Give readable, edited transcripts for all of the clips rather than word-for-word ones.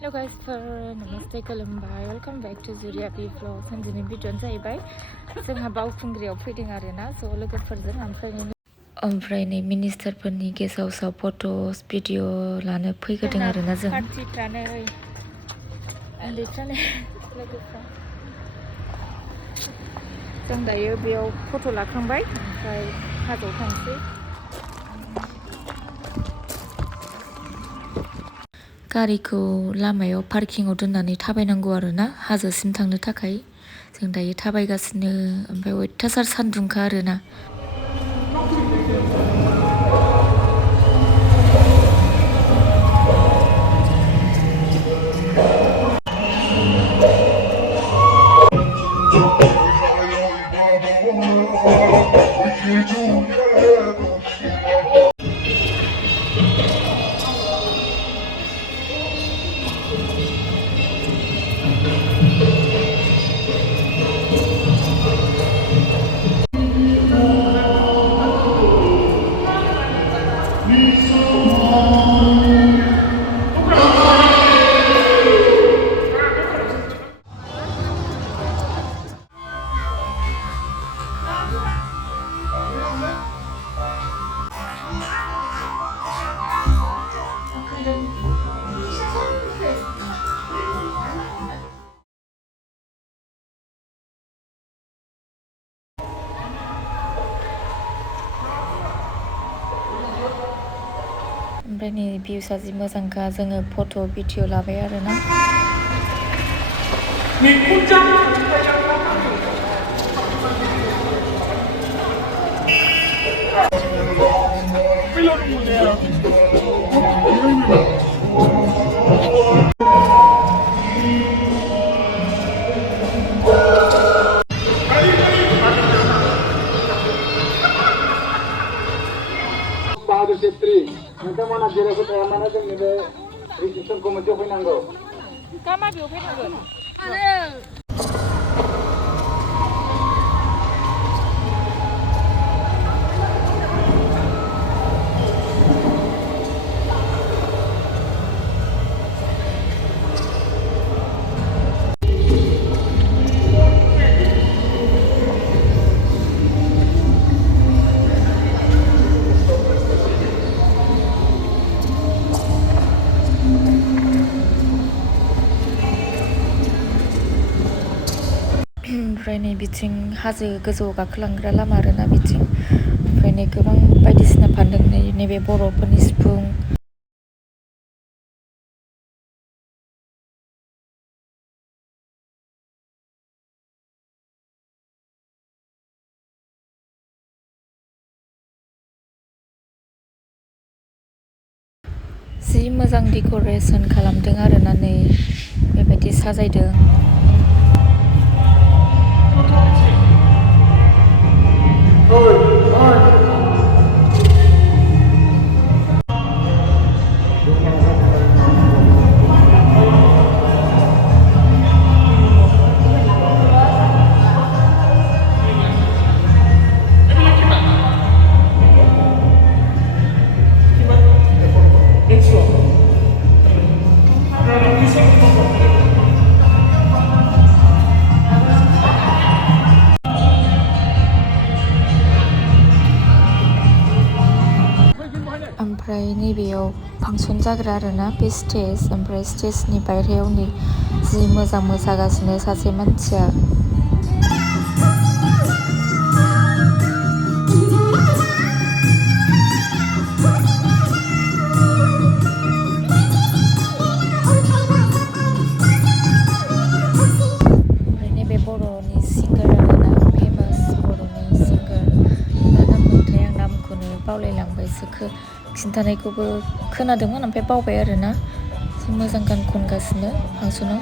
Hello guys, namaste खुलुमबाय, welcome back to Zuriya B vlog. सानसेनि भिडिअ'आनो जाहैबाय जोंहा बावखुंग्रियाव फैदों आरोना, ज' लोगोफोरजों ओमफ्राय नै मिनिस्टारफोरनि गेस्ट हाउसआव फट'स भिडिअ' लानो फैग्रोदों आरोना जों पार्टिफ्रानो उन्दैफ्रानो लोगोफ्रा जों दायो बेयाव फट' लाखांबाय ओमफ्राय हाजोआव थांसै। गारिखौ लामायाव पार्किंआव दोननानै थाबायनांगौ आरोना हाजोसिम थांनो थाखाय। जों दायो थाबायगासिनो, ओमफ्राय अयथासार सान्दुंखा आरोना। ओमफ्राय नै भिउसा जि मोजांखा, जोङो फट' भिडिअ' लाबाय आरोना। Bahadur Setri, नोंथांमोना जेरावबो थाया मानो जोंनि बे रिसेपसनखौ मोनसे फैनांगौ। दा माबेयाव फैनांगोन? ओमफ्राय नै बिथिं हाजो गोजौआव गाखोलांग्रा लामा आरोना बिथिं। ओमफ्राय नै गोबां बायदिसिना फानदों, नैबे बर'फोरनि सिफुं। जि मोजां डेक'रेसन खालामदों आरोना, नै बेबायदि साजायदों। ओमफ्राय नैबेयाव फांसन जाग्रा आरोना बे स्टेज, ओमफ्राय स्टेजनि बायह्रायाव नै जि मोजां मोसागासिनो सासे मानसिया। ओमफ्राय नैबे बर'नि सिंगार आरोना, फेमास बर'नि सिंगार। मा नाम मोनथाय, आं नामखौनो बावलायलांबायसो, खिन्थानायखौबो खोनादोंमोन ओमफ्राय बावबाय आरोना। जि मोजां गान खनगासिनो फांसनाव।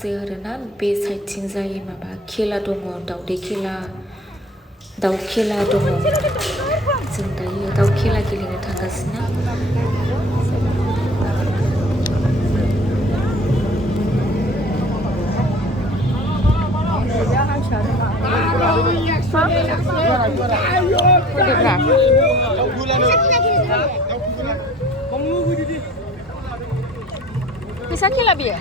हाजो आरोना बे साइडथिं जाय माबा खेला दङ दाउदै खेला दाउ खेला दङ जों दायो दाउ खेला गेलेनो थांगासिनो Bisa खेला बियो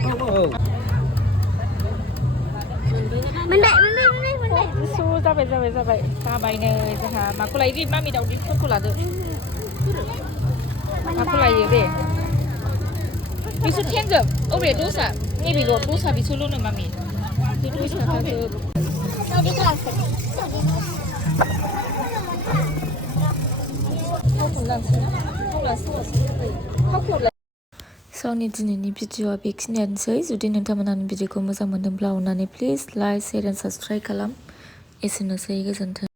Su जाबाय जाबायनो जोंहा माखौ लायो दे मामि दाउदैफोरखौ लादो माखौ लायो दे बिसोर टेनजोब अबे दसा नैबेल' दसा बिसोरल'नो मामि बे दसाखाजोब सावनि दिनैनि भिडिअआ बेखिनियानोसै जुदि नोंथांमोना भिडिअखौ मोजां मोनदोंब्ला अननानै please like share and subscribe खालाम एसेनोसै गोजोन्थों